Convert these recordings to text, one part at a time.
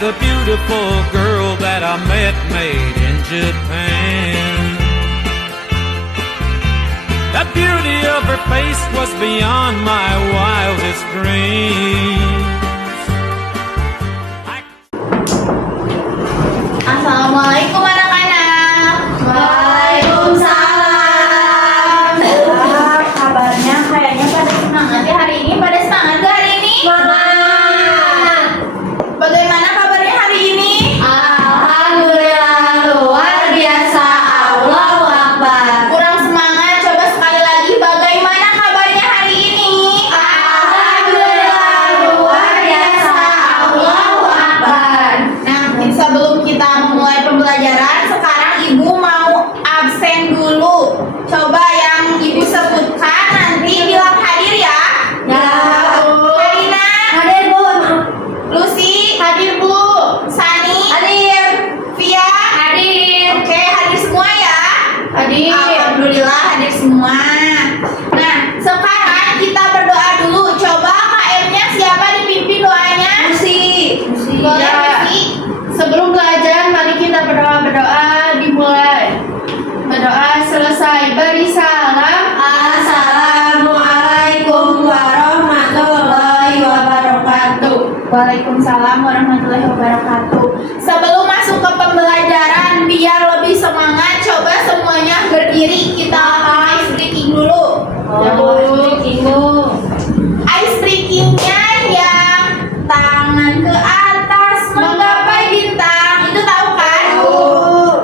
like a beautiful girl that I met made in Japan. The beauty of her face was beyond my wildest dreams. Assalamualaikum anak-anak. Waalaikumsalam. Kabarnya kayaknya pada semangat ya hari ini. Pada semangat gak hari ini? Semangat. Bagaimana kabarnya hari ini? Alhamdulillah luar biasa. Allahu Akbar. Kurang semangat, coba sekali lagi. Bagaimana kabarnya hari ini? Alhamdulillah luar biasa. Allahu Akbar. Nah, sebelum kita memulai pembelajaran, sekarang ibu mau absen dulu. Coba yang ibu sebutkan nanti bilang hadir ya. Ya. Karina, Hadir Bu. Lucy, Hadir Bu. Sani, Hadir. Via, Hadir. Oke, hadir semua ya. Hadir. Alhamdulillah hadir semua. Nah, sekarang kita berdoa dulu. Coba KM-nya siapa dipimpin doanya? Lucy. Boleh Ya. Lucy? Sebelum belajar, mari kita berdoa dimulai. Berdoa selesai, beri salam. Assalamualaikum warahmatullahi wabarakatuh. Waalaikumsalam warahmatullahi wabarakatuh. Sebelum masuk ke pembelajaran, biar lebih semangat, coba semuanya berdiri. Kita ice breaking dulu. Ice breakingnya yang tangan ke atas menggapai bintang. Itu tahu kan?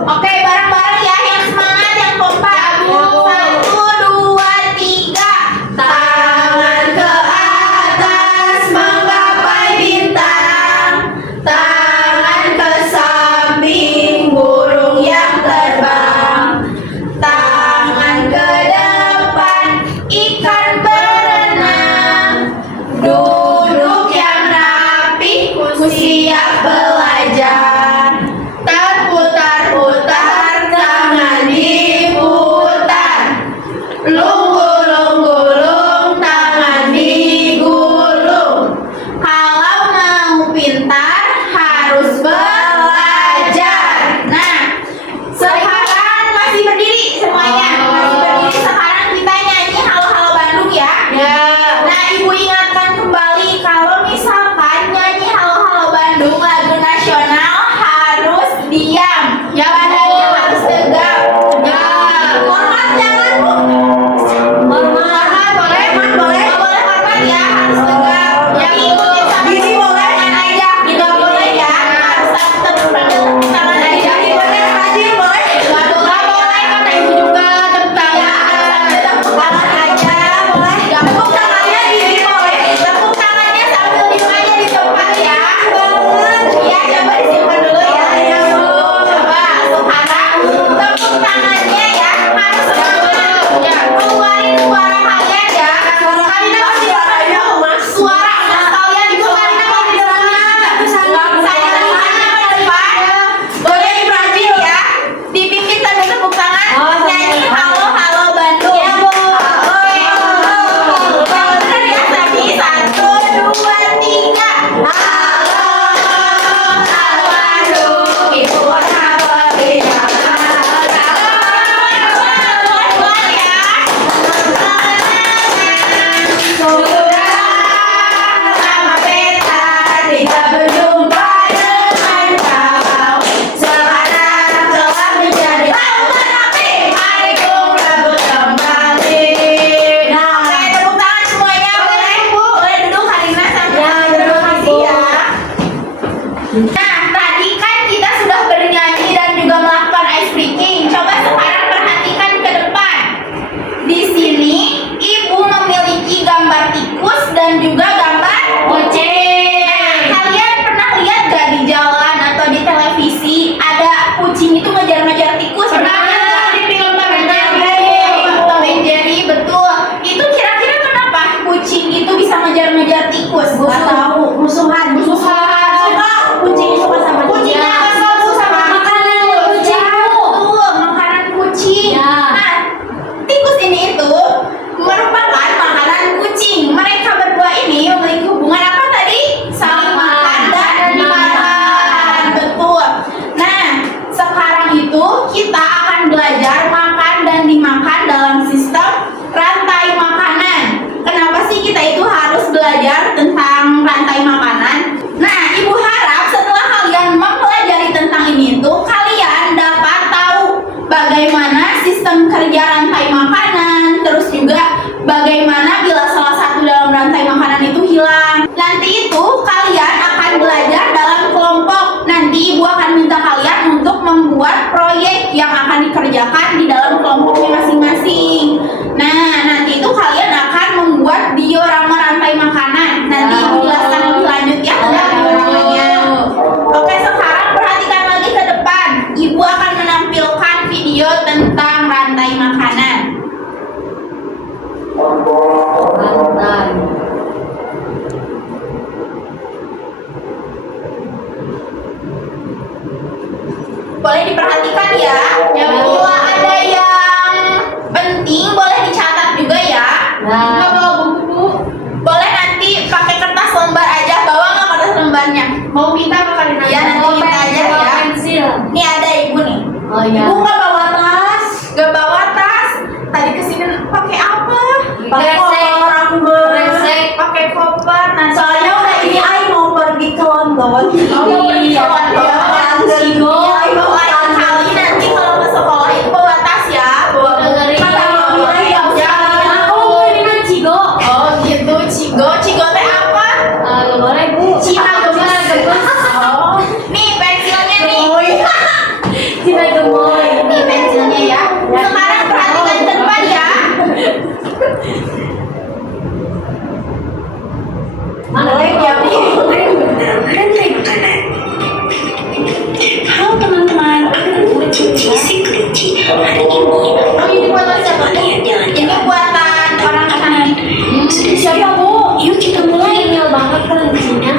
Oke, bareng-bareng ya, yang semangat, yang kompak. 1, 2, 3. Tangan ke atas menggapai bintang, tangan ke samping burung yang terbang, Tangan ke depan, ikan berenang. duduk yang rapi, ku siap belajar. Terputar-putar, tangan diputar, lunggu-lunggu-lung, tangan digulung. Kalau mau pintar, harus belajar. Nah, sekarang masih berdiri semuanya. Masih berdiri. Sekarang kita nyanyi Halo Halo Bandung ya. Nah, ibu ingatkan kembali kalau misalkan nyanyi Halo Halo Bandung lagu nasional harus diam. Ya, badannya harus tegap. Ya, hormat jangan Bu. Hormat boleh, boleh hormat ya, harus tegap. Yang ikutin sama Gini boleh? tangan aja. Nggak boleh ya, harus tetap tangan aja. Hadir boleh? Nggak boleh, kata ibu juga tepuk tangan. Tepuk tangan aja, boleh. Tepuk tangannya gini boleh. Tepuk tangannya sambil diem aja di tempat ya. Iya, coba disimpan dulu ya. Coba sekarang tepuk tangannya ya, harus semangat. Ya, keluarin suara kalian ya. Kalian pasti suara mas kalian itu kalian pasti semangat. Saya tangannya ke depan. Boleh diperhatiin ya. Dipimpin sambil tepuk tangan. Nyanyi Halo Halo Bandung. Ya, Bu. Kalau bener ya tadi 1, 2, 3. Halo Bandung, ibu kota berbicara. Sudah lama beta tidak berjumpa dengan kau. Sekarang telah menjadi lautan api, hariku rebut kembali. Oke, tepuk tangan semuanya. Boleh duduk Karina sambil duduk, kasih ya. Nah, tadi kan kita sudah bernyanyi dan juga melakukan ice breaking. Coba sekarang perhatikan ke depan. Di sini ibu memiliki gambar tikus dan juga gambar kucing. Nah, kalian pernah lihat gak di jalan atau di televisi ada kucing itu ngejar-ngejar tikus? Pernah lihat di film Tom and Jerry? Betul. Itu kira-kira kenapa kucing itu bisa ngejar-ngejar tikus? Gak tahu, musuhan. Suka kucing kerjakan di dalam kelompoknya masing-masing. Nah, nanti itu kalian akan membuat diorama rantai makanan. Nanti dijelaskan lebih lanjut ya tentang dioramanya. Oke, sekarang perhatikan lagi ke depan. Ibu akan menampilkan video tentang rantai makanan. Rantai. Boleh diperhatikan ya. Bila ada yang penting boleh dicatat juga ya. Nggak bawa buku, boleh nanti pakai kertas lembar aja. Bawa nggak kertas lembarnya? Mau minta apa kalian? Ya nanti minta aja ya. Pensil. Nih ada ibu nih. Oh iya. Ibu nggak bawa tas, nggak bawa tas. Tadi kesini pakai apa? Pakai Resek. koper aku Bang. Resek. Pakai koper. Nah Soalnya udah ini Ai mau pergi ke London. Iya. Cigo. Kali nanti kalau ke sekolah itu bawa tas ya. Dengerin. Kata mami Ai nggak usah. Aku mau ini Cigo. Oh gitu, Cigo teh apa? Gak boleh bu. Cina gemes. gemes. Oh, nih pensilnya nih. Cina gemoy. Nih pensilnya ya. Sekarang perhatikan ke depan ya. Mana Boleh ya, Bu? Rantai makanan. Halo teman-teman, aku Cici si kelinci. Hari ini Oh ini buatan siapa? kalian Ini jalan-jalan buatan orang kanan. Sudah siap? Siapa Bu? Yuk kita mulai. Kecil banget kelincinya.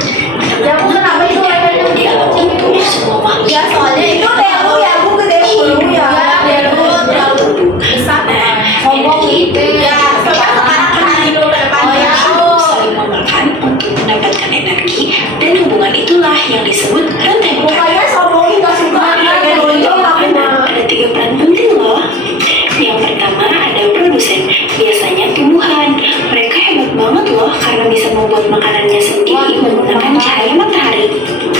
Ya Bu kenapa itu warnanya Di alam itu semua makhluk Ya soalnya itu delu ya Bu gede dulu ya. Delu terlalu besar. Sombong gitu. Ya coba sekarang perhatikan dulu ke depan ya. makhluk saling memakan untuk mendapatkan energi dan hubungan itulah yang disebut rantai makanan. Pokoknya sombongin gak suka. Kayak dulu aku mah. Ada 3 peran penting loh. Yang pertama ada produsen, biasanya tumbuhan. Mereka hebat banget loh karena bisa membuat makanannya sendiri menggunakan cahaya matahari.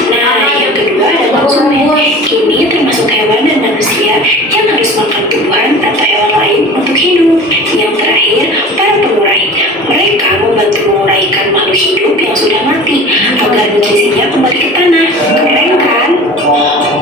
Nah, yang kedua ada konsumen. Ini termasuk hewan dan manusia yang harus makan tumbuhan atau hewan lain untuk hidup. Yang terakhir, para pengurai. Mereka membantu menguraikan makhluk hidup yang sudah mati agar nutrisinya kembali ke tanah. Keren kan?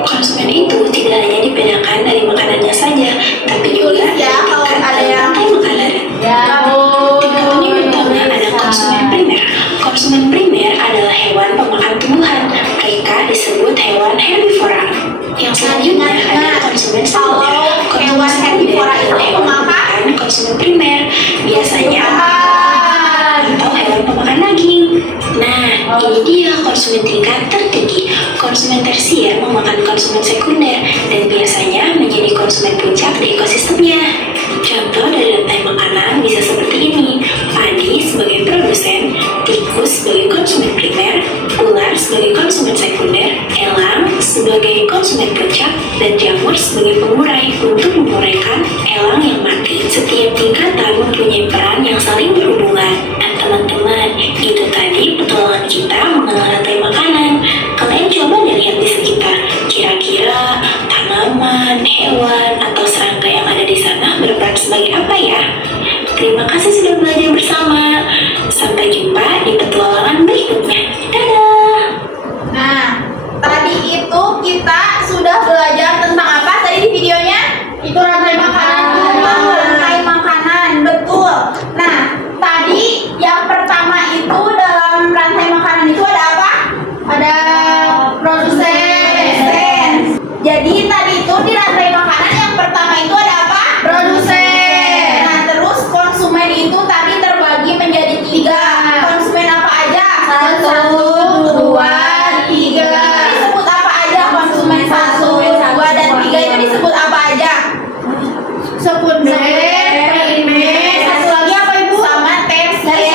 Konsumen itu tidak hanya dibedakan dari makanannya saja, tapi juga Tulis ya kalau ada yang rantai makanan. Ya bu. Yang pertama ada konsumen primer. Konsumen primer adalah hewan pemakan tumbuhan. Mereka disebut hewan herbivora. Yang selanjutnya ada konsumen sekunder. Kalau hewan herbivora itu pemakan konsumen primer biasanya atau hewan pemakan daging. Nah, ini dia konsumen tingkat tertinggi. Konsumen tersier memakan konsumen sekunder dan biasanya menjadi konsumen puncak di ekosistemnya. Contoh dari rantai makanan bisa seperti ini. Padi sebagai produsen, tikus sebagai konsumen primer, ular sebagai konsumen sekunder, elang sebagai konsumen puncak, dan jamur sebagai pengurai untuk menguraikan elang yang mati. Setiap tingkatan mempunyai peran yang saling berhubungan. Nah teman-teman, itu tadi petualangan kita mengenal rantai makanan. Kalian coba deh lihat di sekitar. Kira-kira tanaman, hewan, atau serangga yang ada di sana berperan sebagai apa ya? Terima kasih sudah belajar bersama. Sampai jumpa di petualangan berikutnya. Dadah! Nah, tadi itu kita sudah belajar tentang apa tadi di videonya? Itu rantai makanan. Rantai makanan, betul. Nah, tadi yang pertama itu dalam rantai makanan itu ada apa? Ada produsen. Jadi tadi itu di rantai makanan yang pertama itu ada apa? Produsen. Nah, terus konsumen itu tadi terbagi menjadi 3. Konsumen apa aja? 1, 2, 3. Disebut apa aja konsumen 1, 2, dan 3 itu disebut apa aja? Sekunder, primer, satu lagi apa Ibu? Sama tersier.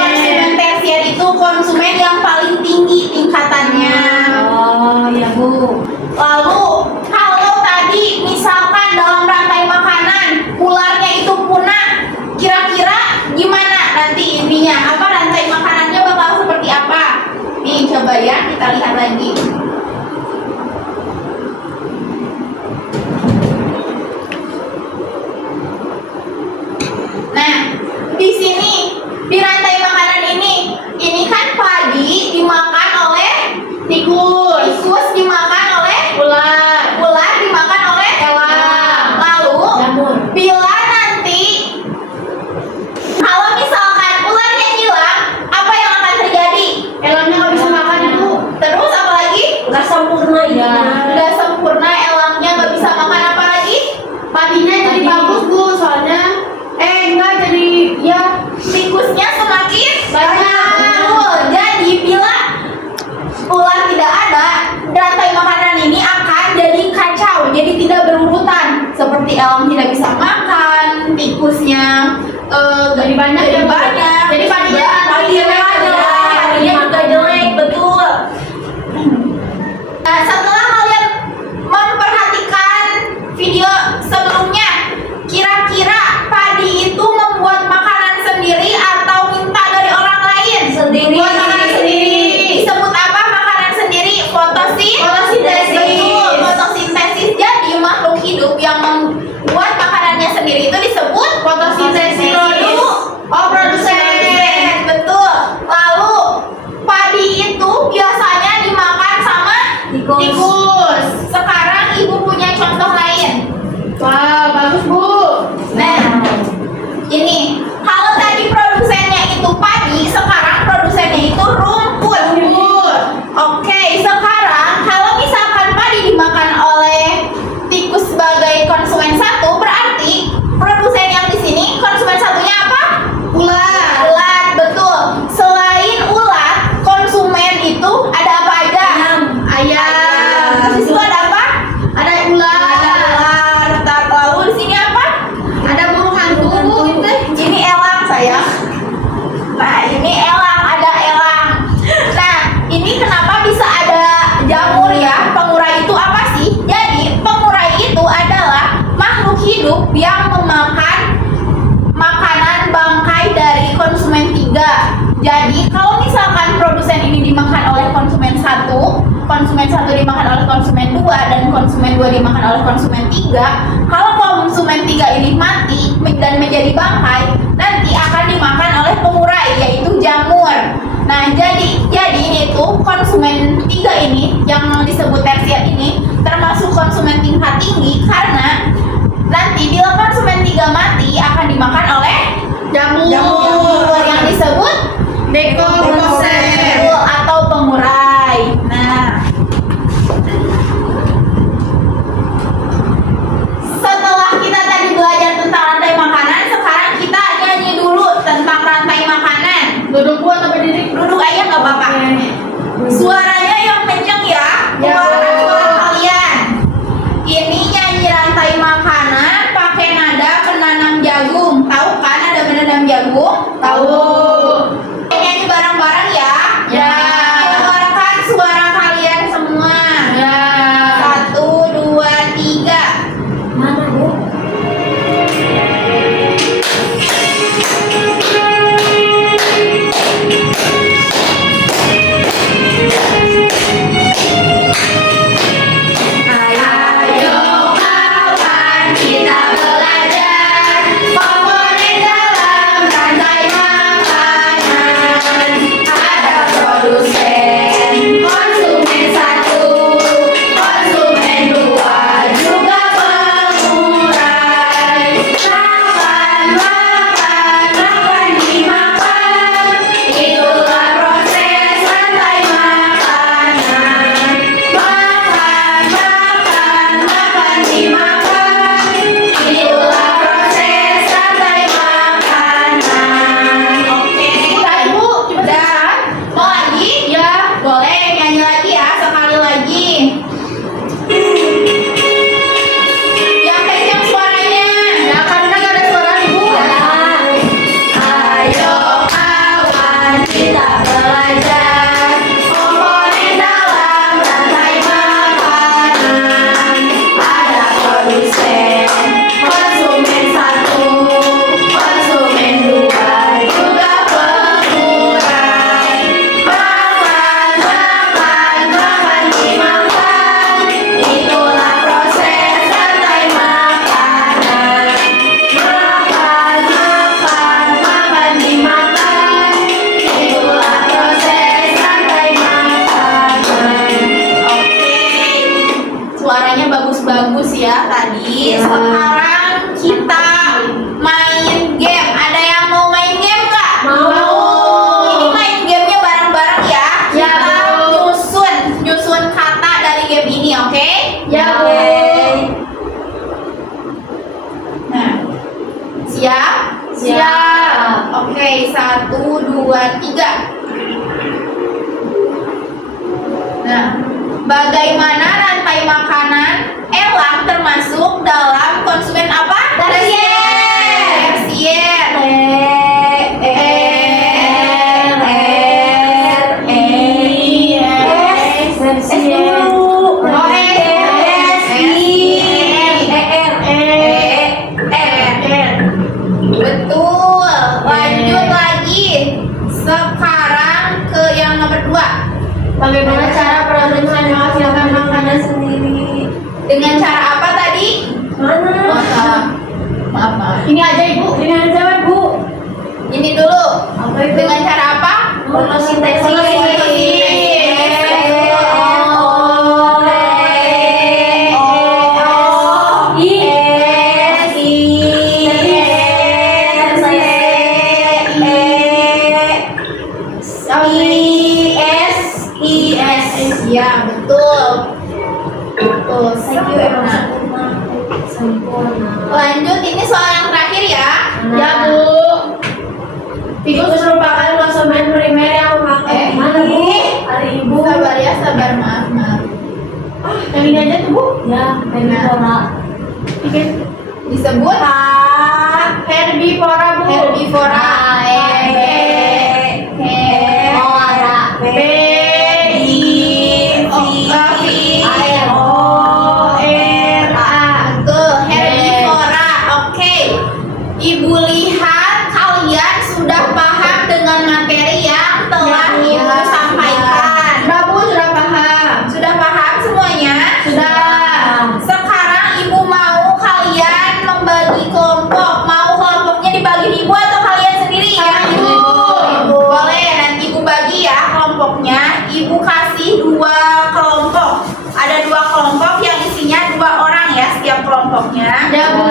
Konsumen tersier itu konsumen yang paling tinggi tingkatannya. Oh ya bu. Lalu kalau tadi misalkan dalam rantai makanan ularnya itu punah, kira-kira gimana nanti intinya? Apa rantai makanannya bakal seperti apa? Nih coba ya kita lihat lagi. Nah, di sini di rantai makanan ini kan padi dimakan oleh tikus dimakan oleh ular dimakan oleh elang. Elang tidak bisa makan, tikusnya jadi banyak, jadi padinya juga jelek, betul. Nah, setelah kalian memperhatikan video sebelumnya, kira-kira padi itu membuat makanan sendiri atau minta dari orang lain? Sendiri. Buat makanan sendiri. Disebut apa makanan sendiri? Fotosintesis. Betul, fotosintesis. Jadi makhluk hidup yang membuat makanannya sendiri itu disebut fotosintesis. Produsen. Betul. Lalu padi itu biasanya dimakan sama tikus. Sekarang ibu punya contoh lain. Wah, bagus Bu. Nah, ini kalau tadi produsennya itu padi, sekarang produsennya itu rumput. Oke, sekarang kalau misalkan padi dimakan oleh tikus sebagai konsumen satu, berarti produsen yang di sini konsumen satunya apa? Ulat. Ulat, betul. Selain ulat, konsumen itu ada apa aja? Ayam. Di situ ada apa? Ada ular. Lalu di sini apa? Ada burung hantu. Ini elang sayang. Nah, ini elang, ada elang. Nah, ini kenapa bisa ada jamur ya? Pengurai itu apa sih? Jadi, pengurai itu adalah makhluk hidup yang memakan makanan bangkai dari konsumen 3. Jadi, kalau misalkan produsen ini dimakan oleh konsumen satu dimakan oleh konsumen 2, dan konsumen 2 dimakan oleh konsumen 3. Kalau konsumen 3 ini mati dan menjadi bangkai, nanti akan dimakan oleh pengurai, yaitu jamur. Nah, jadi ini tuh konsumen 3 ini yang disebut tersier ini termasuk konsumen tingkat tinggi, karena nanti bila konsumen 3 mati akan dimakan oleh jamur yang disebut dekomposer atau pengurai. Nah, setelah kita tadi belajar tentang rantai makanan, sekarang kita nyanyi dulu tentang rantai makanan. Duduk Bu atau berdiri? Duduk aja nggak apa-apa. Suaranya yang kenceng ya, keluarkan suara kalian. Ini nyanyi rantai makanan pakai nada penanam jagung. Tahu kan ada penanam jagung? Tahu. Nyanyi bareng-bareng ya. Ya. Keluarkan suara kalian semua. Ya. 1, 2, 3. Mana Bu? Ayo kawan, kita belajar komponen dalam rantai makanan. Ada produsen, konsumen 1, konsumen 2, juga pengurai. Makan, dimakan. Itulah proses rantai makanan. Makan, dimakan. Itulah proses rantai makanan. Oke. Udah Ibu, udah. Mau lagi? Ya. Boleh, nyanyi lagi ya, sekali lagi. Yang kencang suaranya. Ya, karena gak ada suara Ibu. Ayo kawan, kita belajar komponen dalam rantai makanan. Ada produsen, konsumen 1, konsumen 2, juga pengurai. Makan, dimakan. Itulah proses rantai makanan. Makan, dimakan. Itulah proses rantai makanan. Oke. Suaranya bagus-bagus ya tadi. Sekarang kita main game. Ada yang mau main game nggak? Mau. Ini main gamenya bareng-bareng ya. Ya, Kita nyusun kata dari game ini, oke? Ya, Bu. Nah, siap? Siap. Oke, 1, 2, 3. Nah, bagaimana rantai makanan elang termasuk dalam konsumen apa? Tersier. Betul. Lanjut lagi. Sekarang ke yang nomor 2. Bagaimana cara produsen menghasilkan makanan sendiri? Dengan cara apa tadi? Mana? Maaf. Ini aja ibu, ini aja bu. Ini dulu. Apa itu? Dengan cara apa? Fotosintesis. Ya, betul. Betul. Thank you, Emma. Lanjut, ini soal yang terakhir ya. Ya bu. Tikus merupakan konsumen primer yang memakai. Mana bu? Ada ibu. Sabar ya, sabar. Maaf. Yang ini aja tuh bu. Ya, herbivora. Disebut Herbivora bu. herbivora. Betul, herbivora. Oke. Ibu lihat kalian sudah paham dengan materi yang telah Ibu sampaikan. Sudah bu, sudah paham. Sudah paham semuanya? Sudah. Sekarang Ibu mau kalian membagi kelompok. Mau kelompoknya dibagi Ibu atau kalian sendiri ya? Ibu. Boleh, nanti Ibu bagi ya kelompoknya. Ibu kasih 2 kelompok. Ada 2 kelompok yang isinya 2 orang ya setiap kelompoknya. Ya bu.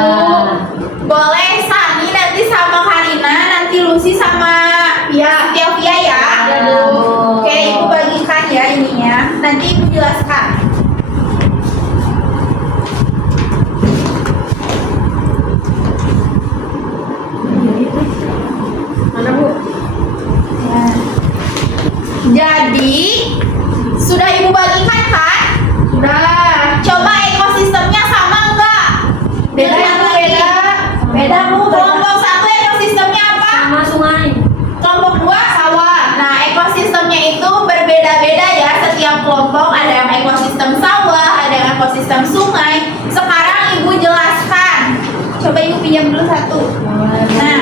Boleh Sani nanti sama Karina, nanti Lucy sama Sylvia ya. Ya, Bu. Oke, Ibu bagikan ya ininya. Nanti Ibu jelaskan. Mana bu? Jadi sudah Ibu bagikan kan? Sudah. Coba ekosistemnya sama enggak? Beda ya bu, beda. Beda bu. Kelompok 1 ekosistemnya apa? Sama sungai. Kelompok 2 sawah. Nah, ekosistemnya itu berbeda-beda ya. Setiap kelompok ada yang ekosistem sawah, ada yang ekosistem sungai. Sekarang Ibu jelaskan. Coba Ibu pinjam dulu 1. Nah,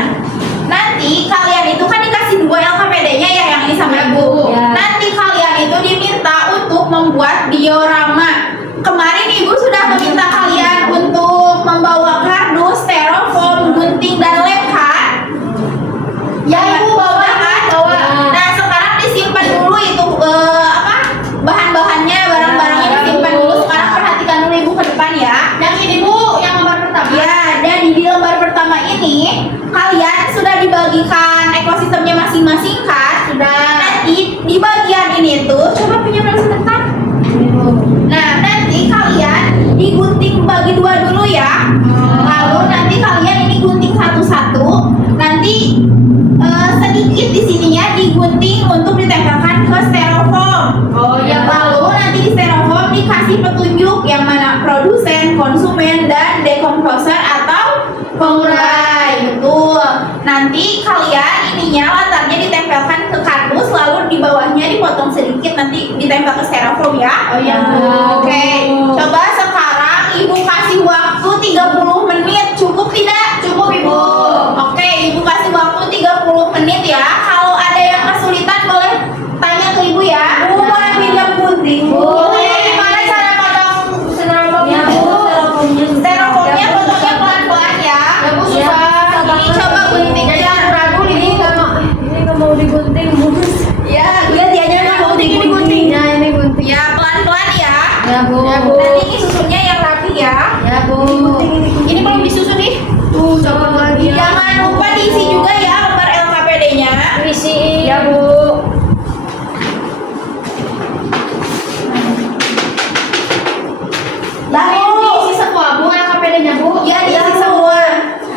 nanti kalian itu kan dikasih 2 LKPD-nya ya, yang ini sama Ibu. Ya. Nanti kalian itu diminta untuk membuat diorama. Kemarin Ibu sudah meminta kalian untuk membawa kardus, styrofoam, gunting, dan lem kan? Ya Ibu bawa kan? Bawa. Nah, sekarang disimpan dulu itu bahan-bahannya, barang-barangnya disimpan dulu. Sekarang perhatikan dulu Ibu ke depan ya. Yang ini bu, yang lembar pertama. Ya, dan di lembar pertama ini kalian sudah dibagikan ekosistemnya masing-masing kan? Sudah. Nanti di bagian ini tuh, coba pinjam dulu sebentar. Nah, nanti kalian digunting bagi 2 dulu ya. Lalu nanti kalian ini gunting satu-satu. Nanti sedikit di sininya digunting untuk ditempelkan ke styrofoam. Oh, ya. Lalu nanti di styrofoam dikasih petunjuk yang mana produsen, konsumen, dan dekomposer atau pengurai. Betul. Nanti kalian ininya latarnya ditempelkan ke kardus, lalu di bawahnya dipotong sedikit, nanti ditempel ke styrofoam ya. Oh, ya. Oke. Coba sekarang Ibu kasih waktu 30 menit. Cukup tidak? Cukup Ibu. Oke, Ibu kasih waktu 30 menit ya. Kalau ada yang kesulitan boleh tanya ke Ibu ya. Bu, boleh pinjam gunting? Boleh. Gimana cara potong styrofoamnya Bu? Styrofoamnya potongnya pelan-pelan ya. Ya bu, Ya. susah. Ini coba guntingnya. Ragu ini nggak mau digunting bu. Ya, lihat ya jangan mau digunting. Ya ini gunting. Ya, pelan-pelan ya. Ya bu. Nanti ini susunnya yang rapi ya. Ya bu. Ini belum disusun nih. Tuh coba lagi. Jangan lupa diisi juga ya lembar LKPD-nya. Isi. Ya bu. Lalu Diisi semua bu LKPD-nya bu. ya diisi semua.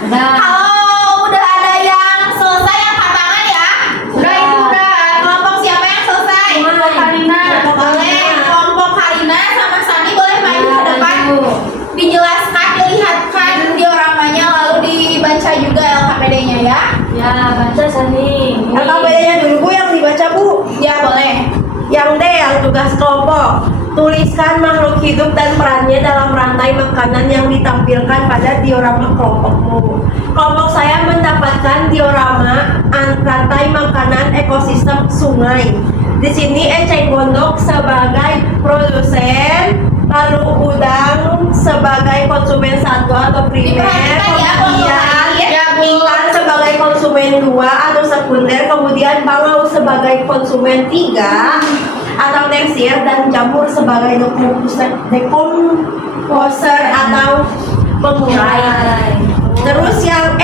Udah. Kalau udah ada yang selesai angkat tangan ya. Udah itu udah. Kelompok siapa yang selesai? Kelompok Karina. Boleh. Kelompok Karina sama Sani boleh maju ke depan. Bu. Tugas kelompok. Tuliskan makhluk hidup dan perannya dalam rantai makanan yang ditampilkan pada diorama kelompokmu. Kelompok saya mendapatkan diorama rantai makanan ekosistem sungai. Di sini Eceng Gondok sebagai produsen, lalu udang sebagai konsumen satu atau primer, Diperhatikan ya, kemudian ikan sebagai konsumen 2 atau sekunder, kemudian bangau sebagai konsumen 3 atau tersier, dan jamur sebagai dekomposer atau pengurai. Terus yang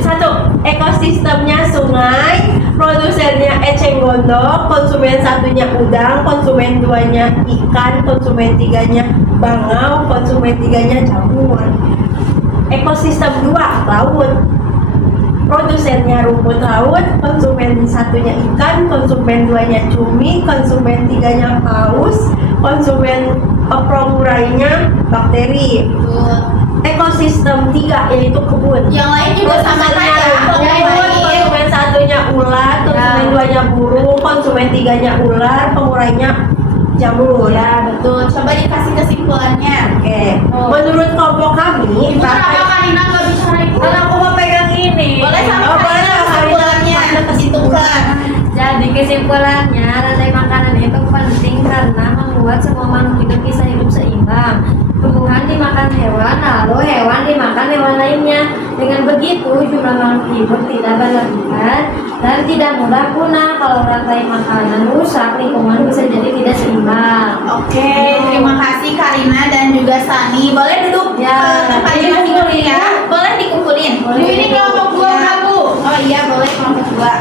satu, ekosistemnya sungai, produsennya Eceng Gondok, konsumen satunya udang, konsumen 2-nya ikan, konsumen 3-nya bangau, konsumen 3-nya jamur. Ekosistem 2, laut, produsennya rumput laut, konsumen satunya ikan, konsumen 2-nya cumi, konsumen 3-nya paus, konsumen pengurainya bakteri. Ekosistem 3 yaitu kebun. Yang lain juga sama Konsumennya ya. rumput, konsumen satunya ular, konsumen 2-nya burung, konsumen 3-nya ular, pengurainya jamur. Ya betul. Coba dikasih kesimpulannya. Oke. Menurut kelompok kami, Kenapa Karina nggak bicara itu? Kan aku mau pegang ini. Boleh sama Oh, boleh, Karina sama kesimpulannya. Ditukar. Jadi kesimpulannya rantai makanan itu penting karena membuat semua makhluk hidup bisa hidup seimbang. Tumbuhan dimakan hewan, lalu hewan dimakan hewan lainnya. Dengan begitu jumlah makhluk hidup tidak berlebihan dan tidak mudah punah. Kalau rantai makanan rusak, lingkungan bisa jadi tidak seimbang. Oke, terima kasih Karina dan juga Sani. Boleh duduk Ya, tempatnya ini masing-masing ya. dikumpulin. Boleh dikumpulin. Boleh Bu, ini dikumpulin. kelompok dua Ya. enggak, Bu? Oh iya, boleh kelompok dua.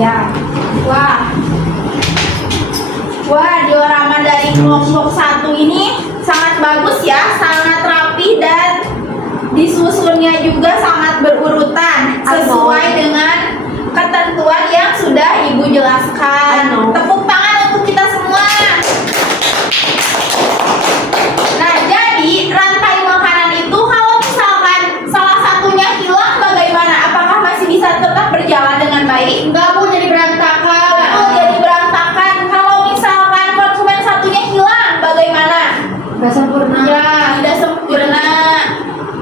Ya. Wah. Wah, diorama dari kelompok 1 ini sangat bagus ya, sangat rapi dan disusunnya juga sangat berurutan sesuai dengan ketentuan yang sudah Ibu jelaskan. Tepuk tangan untuk kita semua. Nah, jadi rantai makanan itu kalau misalkan salah satunya hilang bagaimana? Apakah masih bisa tetap berjalan dengan baik? Enggak, Bu, jadi berantakan. Oh, jadi berantakan. Kalau misalkan konsumen satunya hilang bagaimana? Gak sempurna. Ya, tidak sempurna.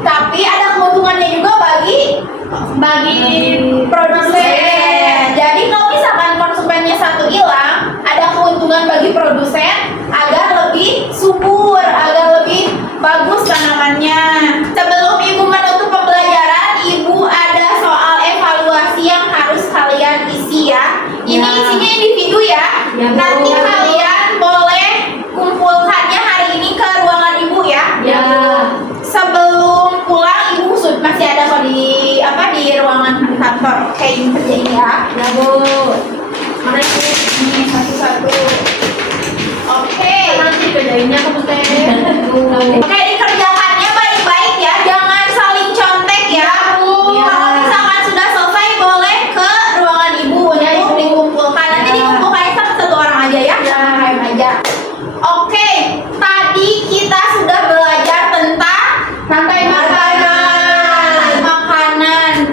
Tapi ada keuntungannya juga bagi produsen. Jadi kalau misalkan konsumennya satu hilang, ada keuntungan bagi produsen agar lebih subur, agar lebih bagus tanamannya. Sebelum Ibu menutup pembelajaran, Ibu ada soal evaluasi yang harus kalian isi ya. Ini Ya. isinya individu ya. Ya, Bu. Nanti kalian boleh kumpulkannya hari ini ke ruangan Ibu ya. Ya. Sebelum pulang Ibu masih ada kok di ruangan kantor. Oke, ini kerjain ya. Ya, Bu. Mana ini? Ini satu-satu. Oke. Nanti bedainnya kamu teh. Oke, dikerjakannya baik-baik ya. Jangan saling contek ya. Ya. Kalau misalkan sudah selesai boleh ke ruangan Ibu untuk dikumpulkan. Nanti dikumpulkannya satu orang aja ya. Jangan lain aja. Oke, tadi kita sudah belajar tentang rantai makanan,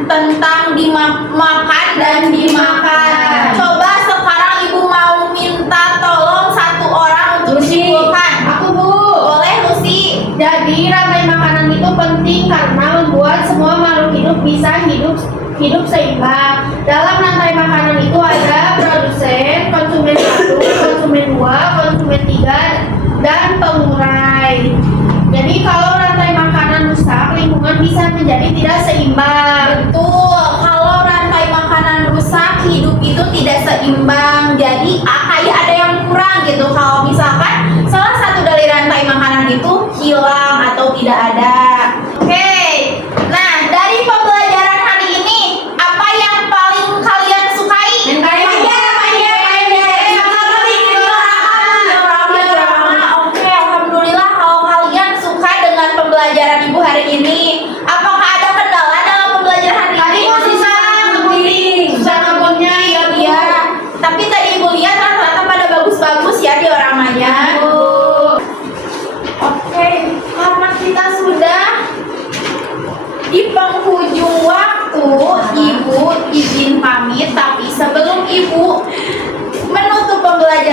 tentang dimakan dan dimakan. Coba sekarang Ibu mau minta tolong satu orang untuk Lucy. disimpulkan. Aku, Bu. Boleh, Lucy? Jadi rantai makanan itu penting karena membuat semua makhluk hidup bisa hidup seimbang. Dalam rantai makanan itu ada produsen, konsumen 1, konsumen 2, konsumen 3, dan pengurai. Jadi kalau rantai makanan rusak, lingkungan bisa menjadi tidak seimbang. Betul, kalau rantai makanan rusak, hidup itu tidak seimbang. Jadi kayak ada yang kurang gitu. Kalau misalkan salah satu dari rantai makanan itu hilang atau tidak ada. Oke, nah dari pembelajaran hari ini, apa yang paling kalian sukai? Oke, alhamdulillah kalau kalian suka dengan pembelajaran Ibu hari ini. Apakah ada kendala dalam pembelajaran hari ini? Susah ngebutnya, iya. Tapi tadi Ibu lihat rata-rata pada bagus-bagus ya dioramanya. Oke, karena kita sudah di penghujung waktu, Ibu izin pamit. Tapi sebelum Ibu menutup pembelajaran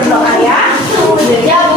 berdoa ya. Ya